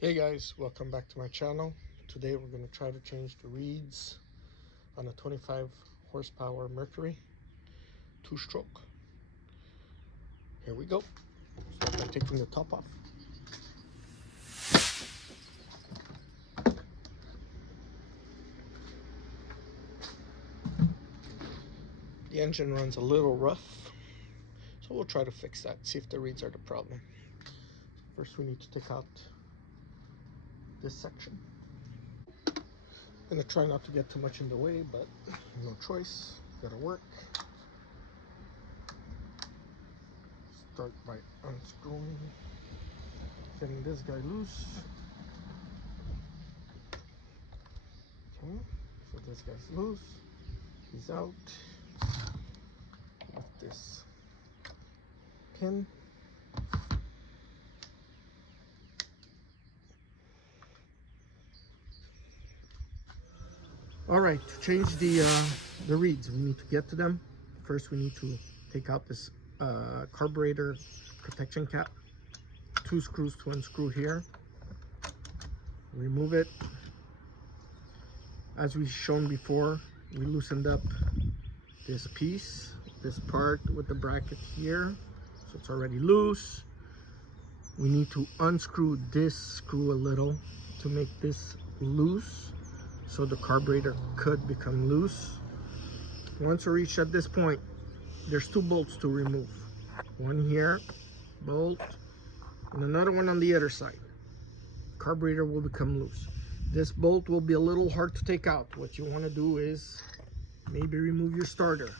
Hey guys, welcome back to my channel. Today we're going to try to change the reeds on a 25 horsepower Mercury 2-stroke. Here we go. Start by taking the top off. The engine runs a little rough, so we'll try to fix that, see if the reeds are the problem. First we need to take out this section. I'm going to try not to get too much in the way, but no choice, gotta work. Start by unscrewing, getting this guy loose. Okay, so this guy's loose, he's out with this pin. All right, to change the reeds, we need to get to them. First, we need to take out this carburetor protection cap. 2 screws to unscrew here. Remove it. As we've shown before, we loosened up this piece, this part with the bracket here, so it's already loose. We need to unscrew this screw a little to make this loose, so the carburetor could become loose. Once we reach at this point, there's 2 bolts to remove. One here, bolt, and another one on the other side. Carburetor will become loose. This bolt will be a little hard to take out. What you want to do is maybe remove your starter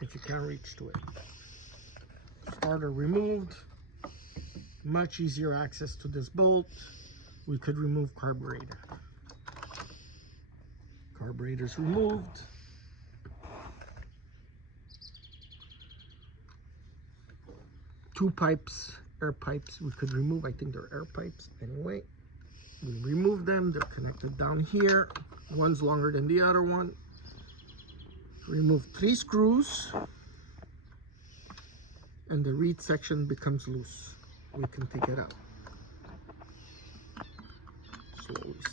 if you can't reach to it. Starter removed, much easier access to this bolt. We could remove carburetor. Carburetor's removed. Two pipes, air pipes, we could remove. I think they're air pipes anyway. We remove them. They're connected down here. One's longer than the other one. Remove 3 screws, and the reed section becomes loose. We can take it out.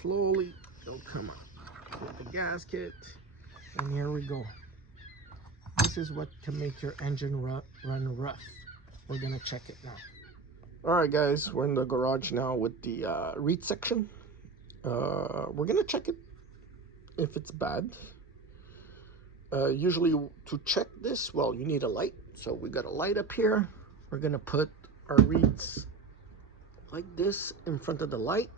Slowly, they'll come out. Put the gasket, and here we go. This is what can make your engine run rough. We're gonna check it now. All right, guys, we're in the garage now with the reed section. We're gonna check it if it's bad. Usually to check this, well, you need a light. So we got a light up here. We're gonna put our reeds like this in front of the light,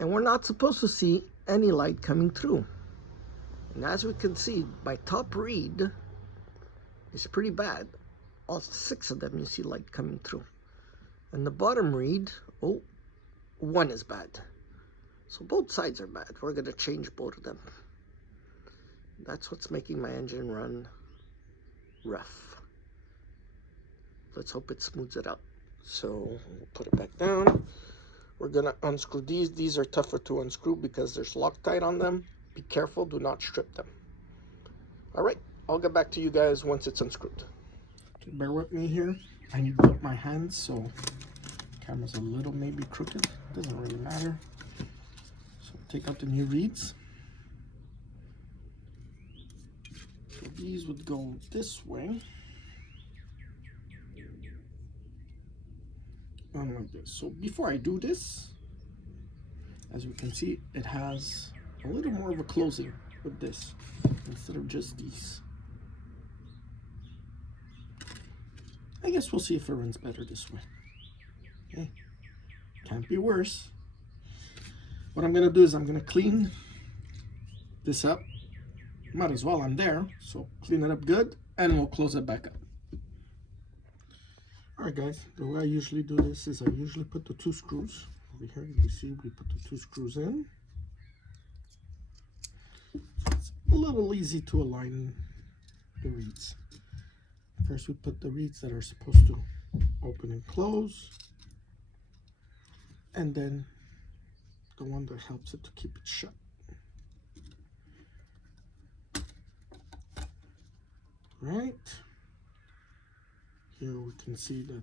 and we're not supposed to see any light coming through. And as we can see, my top reed is pretty bad. All 6 of them you see light coming through. And the bottom reed, oh, 1 is bad. So both sides are bad. We're gonna change both of them. That's what's making my engine run rough. Let's hope it smooths it out. So we'll put it back down. We're gonna unscrew these. These are tougher to unscrew because there's Loctite on them. Be careful, do not strip them. All right, I'll get back to you guys once it's unscrewed. Okay, bear with me here. I need to put my hands, so the camera's a little maybe crooked. Doesn't really matter. So take out the new reeds. So these would go this way. And like this. So before I do this, as you can see, it has a little more of a closing with this instead of just these. I guess we'll see if it runs better this way. Okay, can't be worse. What I'm gonna do is I'm gonna clean this up. Might as well, I'm there, so clean it up good, and we'll close it back up. All right, guys, the way I usually do this is I usually put the 2 screws over here. You see, we put the 2 screws in. So it's a little easy to align the reeds. First, we put the reeds that are supposed to open and close, and then the one that helps it to keep it shut. Right here we can see that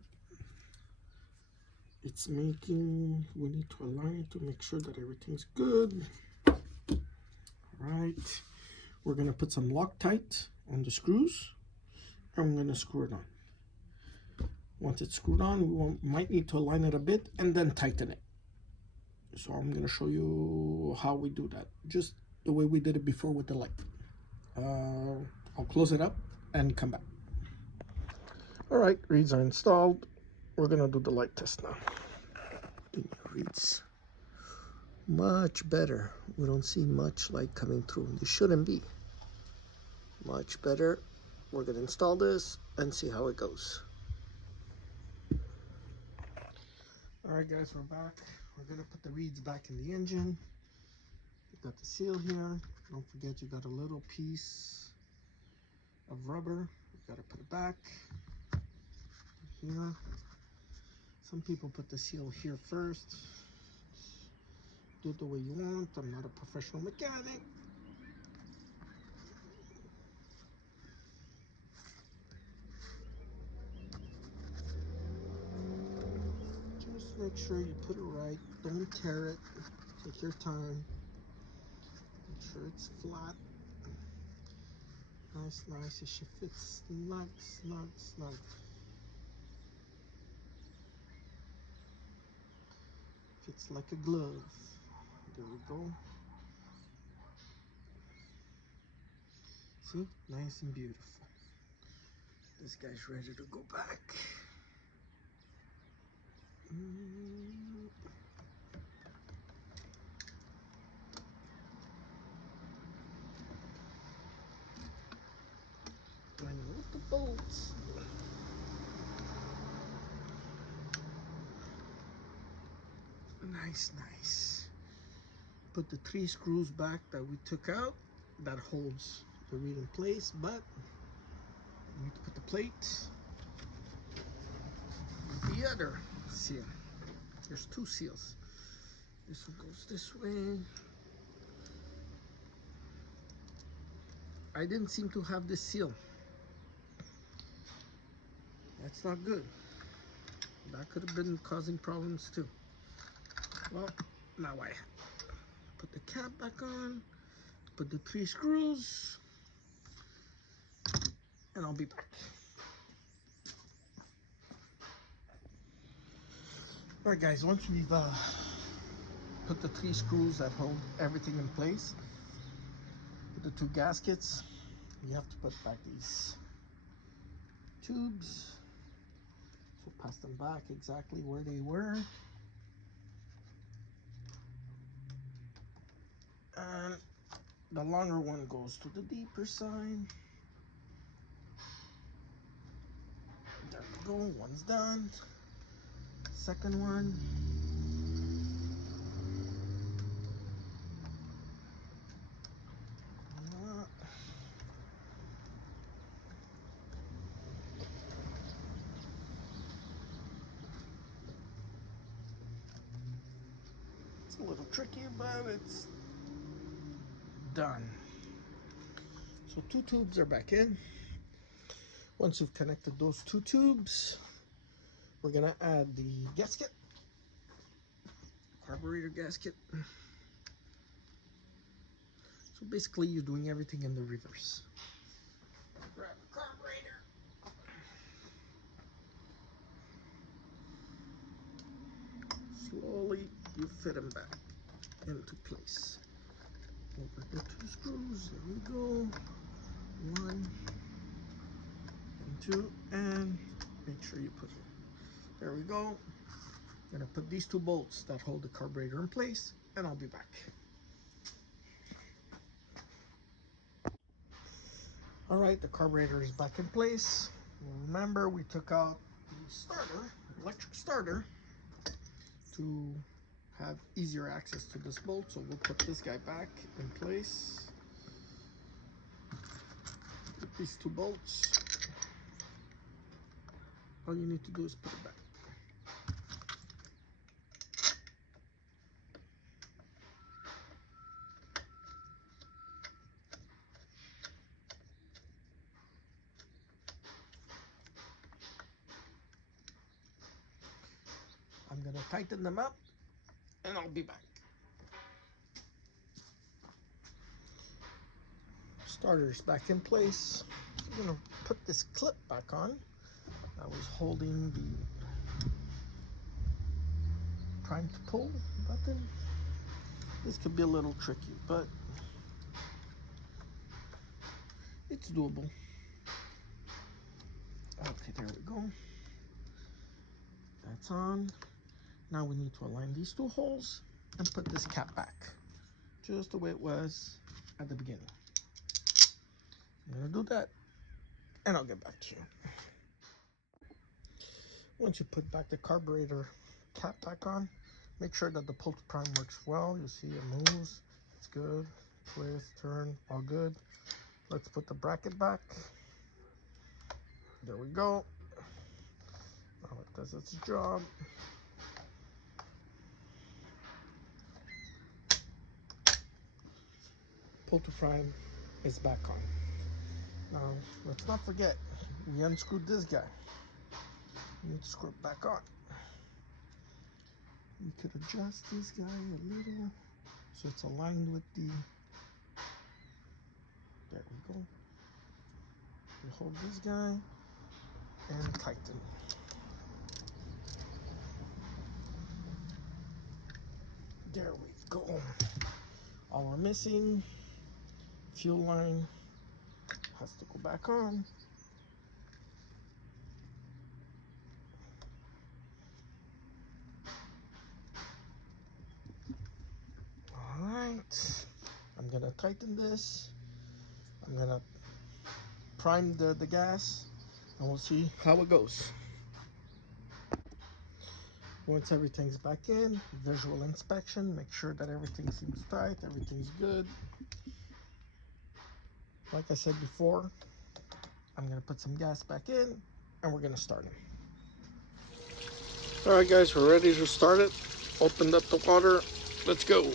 it's making, we need to align it to make sure that everything's good. All right, we're gonna put some Loctite on the screws and we're gonna screw it on. Once it's screwed on, we might need to align it a bit and then tighten it. So I'm gonna show you how we do that, just the way we did it before with the light. I'll close it up and come back. All right, reeds are installed. We're gonna do the light test now. Reeds much better. We don't see much light coming through. You shouldn't be. Much better. We're gonna install this and see how it goes. All right, guys, we're back. We're gonna put the reeds back in the engine. You got the seal here. Don't forget you got a little piece of rubber. You gotta put it back here. Some people put the seal here first. Do it the way you want. I'm not a professional mechanic. Just make sure you put it right. Don't tear it. Take your time. Make sure it's flat. Nice, nice. It should fit snug, snug, snug. Fits like a glove. There we go. See? Nice and beautiful. This guy's ready to go back. And with the bolts. Nice, nice. Put the 3 screws back that we took out. That holds the reed in place, but you need to put the plate with the other seal. There's 2 seals. This one goes this way. I didn't seem to have this seal. That's not good. That could have been causing problems too. Well, now I put the cap back on, put the 3 screws, and I'll be back. All right, guys, once we've put the 3 screws that hold everything in place, the 2 gaskets, you have to put back these tubes. So pass them back exactly where they were. And the longer one goes to the deeper side. There we go, one's done. Second one. It's a little tricky, but it's done. So 2 tubes are back in. Once you've connected those 2 tubes, we're gonna add the gasket, carburetor gasket. So basically you're doing everything in the reverse. Grab the carburetor. Slowly you fit them back into place. Over the 2 screws, there we go. 1 and 2, and make sure you put it. There we go. Gonna put these 2 bolts that hold the carburetor in place, and I'll be back. All right, the carburetor is back in place. Remember, we took out the starter, electric starter, to have easier access to this bolt. So we'll put this guy back in place. Put these 2 bolts. All you need to do is put it back. I'm gonna tighten them up and I'll be back. Starter's back in place. I'm gonna put this clip back on. I was holding the prime to pull button. This could be a little tricky, but it's doable. Okay, there we go. That's on. Now we need to align these two holes and put this cap back just the way it was at the beginning. I'm gonna do that and I'll get back to you. Once you put back the carburetor cap back on, make sure that the pull to prime works well. You'll see it moves. It's good. Twist, turn, all good. Let's put the bracket back. There we go. Now it does its job. Pull to prime is back on. Now, let's not forget, we unscrewed this guy. We need to screw it back on. We could adjust this guy a little so it's aligned with the, there we go. We hold this guy and tighten. There we go. All we're missing, fuel line has to go back on. All right, I'm gonna tighten this. I'm gonna prime the gas and we'll see how it goes. Once everything's back in, visual inspection, make sure that everything seems tight, everything's good. Like I said before, I'm gonna put some gas back in and we're gonna start it. All right guys, we're ready to start it. Opened up the water, let's go.